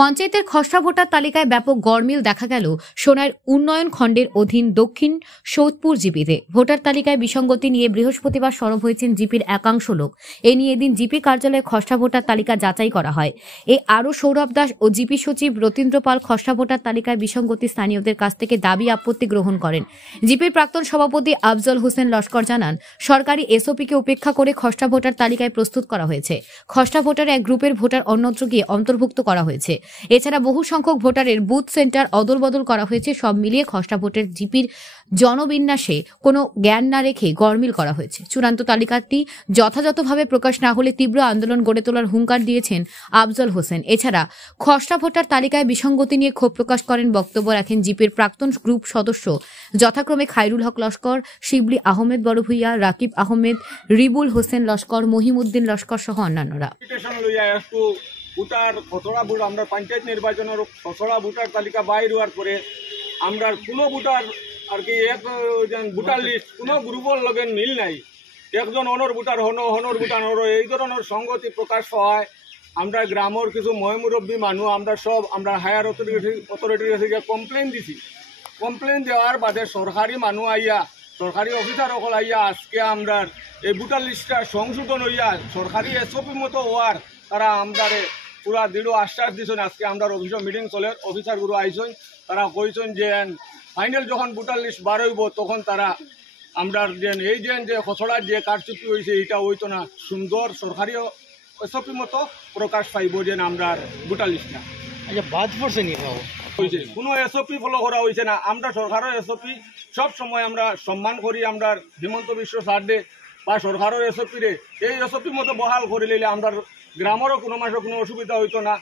পঞ্চায়েতের খসড়া ভোটার তালিকায় ব্যাপক গড়মিল দেখা গেল সোনাইর উন্নয়ন খণ্ডের অধীন দক্ষিণ সৌদপুর জিপিতে। ভোটার তালিকায় বিসঙ্গতি নিয়ে বৃহস্পতিবার সরব হয়েছেন জিপির একাংশ লোক। এ নিয়ে এদিন জিপি কার্যালয়ে খসড়া ভোটার তালিকা যাচাই করা হয়। আরও সৌরভ দাস ও জিপি সচিব রতীন্দ্র পাল খসড়া ভোটার তালিকায় বিসঙ্গতি স্থানীয়দের কাছ থেকে দাবি আপত্তি গ্রহণ করেন। জিপির প্রাক্তন সভাপতি আফজল হোসেন লস্কর জানান, সরকারি এসওপিকে উপেক্ষা করে খসড়া ভোটার তালিকায় প্রস্তুত করা হয়েছে। খসড়া ভোটার এক গ্রুপের ভোটার অন্যত্র গিয়ে অন্তর্ভুক্ত করা হয়েছে। এছাড়া বহু সংখ্যক ভোটারের বুথ সেন্টার অদলবদল করা হয়েছে। সব মিলিয়ে খসড়া ভোটের জিপির জনবিন্যাসে কোনো জ্ঞান না রেখে গড়মিল করা হয়েছে। চূড়ান্ত তালিকাটি যথাযথভাবে প্রকাশ না হলে তীব্র আন্দোলন গড়ে তোলার হুঙ্কার দিয়েছেন আফজল হোসেন। এছাড়া খসড়া ভোটার তালিকায় বিসঙ্গতি নিয়ে ক্ষোভ প্রকাশ করেন, বক্তব্য রাখেন জিপির প্রাক্তন গ্রুপ সদস্য যথাক্রমে খায়রুল হক লস্কর, শিবলি আহমেদ বড়ভূইয়া, রাকিব আহমেদ, রিবুল হোসেন লস্কর, মহিমউদ্দিন লস্কর সহ অন্যান্যরা। ভোটার খসড়া ভোট আমরা পঞ্চায়েত নির্বাচনের খসড়া ভোটার তালিকা বাইর হওয়ার পরে আমরা কোনো ভোটার আর কি এক ভোটার লিস্ট কোনো গ্রুপের লগে মিল নাই। একজন অনর ভোটার হনর ভোটার এই ধরনের সংগতি প্রকাশ হয়। আমরা গ্রামের কিছু ময়মুরব্বী মানুষ আমরা সব আমরা হায়ার অথরিটির কাছে কমপ্লেন দিছি। কমপ্লেন দেওয়ার বাদে সরকারি মানুষ আইয়া সরকারি অফিসার সকল আইয়া আজকে আমরা এই ভোটার লিস্টটা সংশোধন হইয়া সরকারি এসওপি মতো হওয়ার তারা আমরা পুরা দৃঢ় আশ্বাস দিয়েছেন। আজকে আমরা অফিসে মিটিং চলে অফিসারগুলো আইসেন, তারা কইছেন যে ফাইনাল যখন ভোটার লিস্ট বার হইব তখন তারা আমরা যে খসড়ার যে কারচুপি হয়েছে এটা হইতো না, সুন্দর সরকারি এসওপি মতো প্রকাশ পাইব যে আমরা ভোটার লিস্টটা। আচ্ছা, বাদ পড়ছে নি হয়েছে কোনো এসওপি ফলো করা হয়েছে না। আমরা সরকারের এসওপি সব সময় আমরা সম্মান করি। আমরা হিমন্ত বিশ্ব সার্ডে বা সরকারের এসওপি রে এই এসওপি মতো বহাল করে নিলে আমরা গ্রামেরও কোনো মাসে কোনো অসুবিধা হইতো না।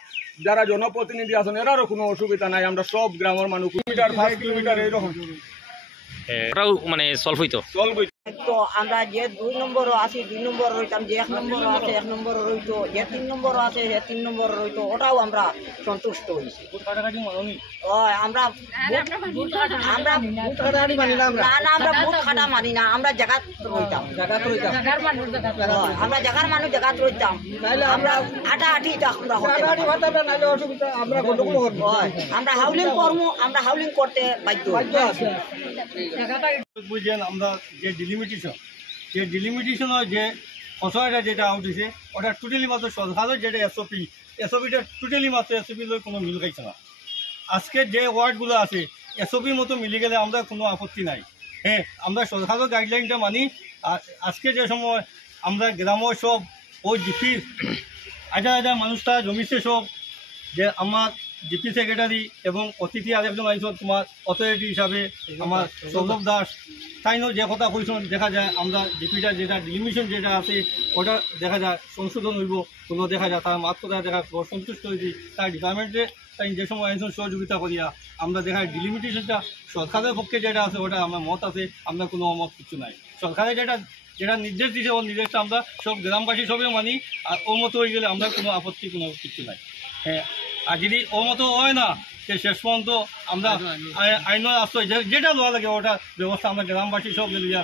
যারা জনপ্রতিনিধি আছেন এরারও কোনো অসুবিধা নাই। আমরা সব গ্রামের মানুষ কিলোমিটার 5 কিলোমিটার এইরকম ওটাও মানে সলভ হইতো। তো আমরা যে 2 নম্বরও আছি 2 নম্বর রইতাম, যে 1 নম্বরও আছে 1 নম্বর রইতো, যে 3 নম্বরও আছে যে 3 নম্বর রইতো, ওটাও আমরা সন্তুষ্ট হইছি। আমরা বুথ খাটা মানি না, আমরা জায়গাত রইতাম, আমরা জায়গার মানুষ জায়গাত রইতাম। আমরা আটাআটি আমরা হাউলিং করবো, আমরা হাউলিং করতে বাধ্য। বুঝলেন, আমরা যে ডিলিমিটেশনের যে খসড়াটা যেটা আউট হয়েছে ওটা টোটালি মাত্র সরকারের যেটা এসওপিটা টোটালি মাত্র এসওপি লয় কোনো মিল খাইছে না। আজকে যে ওয়ার্ডগুলো আছে এসওপির মতো মিলে গেলে আমরা কোনো আপত্তি নাই। হ্যাঁ, আমরা সরকারের গাইডলাইনটা মানি। আর আজকে যে সময় আমরা গ্রামের সব ওই জিপির হাজার মানুষটা জমিছে সব, যে আমার জিপি সেক্রেটারি এবং অতিথি আরেকজন আইসন তোমার অথরিটি হিসাবে আমার সৌরভ দাস, তাইনও যে কথা কইসন দেখা যায় আমরা জিপিটা যেটা ডিলিমিশন যেটা আছে ওটা দেখা যায় সংশোধন হইব কোনো দেখা যায় তার মাত্রা দেখা সন্তুষ্ট হয়েছি। তার ডিপার্টমেন্টে তাই যে সময় আইসন সহযোগিতা করিয়া আমরা দেখা যায় ডিলিমিটেশনটা সরকারের পক্ষে যেটা আছে ওটা আমার মত আছে, আমরা কোনো অমত কিছু নাই। সরকারের যেটা নির্দেশ দিছে ওর নির্দেশটা আমরা সব গ্রামবাসী সবই মানি। আর ও মতো হয়ে গেলে আমরা কোনো আপত্তি কোনো কিছু নাই। হ্যাঁ, আর যদি ও মতো হয় না সে শেষ পর্যন্ত আমরা আইনের আশ্রয় যেটা লওয়া লাগে ওটা ব্যবস্থা আমরা গ্রামবাসী সব মিলিয়া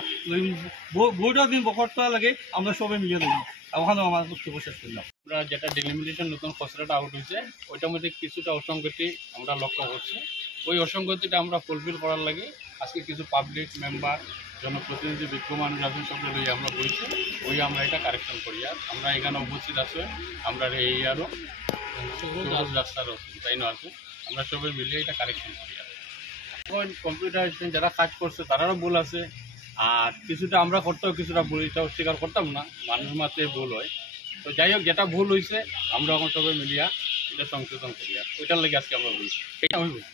ভোটের দিন বকরটা লাগে আমরা সবাই মিলিয়ে দেবো। ওখানেও আমার বক্তব্য শেষ করলাম। আমরা যেটা ডিলিমিটেশন নতুন খসড়াটা আউট হয়েছে ওইটার মধ্যে কিছুটা অসঙ্গতি আমরা লক্ষ্য করছি। ওই অসঙ্গতিটা আমরা ফুলফিল করার লাগে আজকে কিছু পাবলিক মেম্বার জনপ্রতিনিধি বিজ্ঞ মানুষ আছেন সবগুলো লইয়া আমরা বলছি, ওই আমরা এটা কারেকশন করি। আর আমরা এখানে উপস্থিত আছে আমরা এই আরও রাস্তার তাই না আছে, আমরা সবাই মিলিয়ে এটা কারেকশন করি। আর এখন কম্পিউটার যারা কাজ করছে তারারও ভুল আছে, আর কিছুটা আমরা করতেও কিছুটা ভুল এটা স্বীকার করতাম না, মানুষ মাত্রে ভুল হয়। তো যাই হোক, যেটা ভুল হয়েছে আমরা এখন সবাই মিলিয়া এটা সংশোধন করি। আর ওইটার লাগে আজকে আমরা বলছি, এটা আমি বলছি।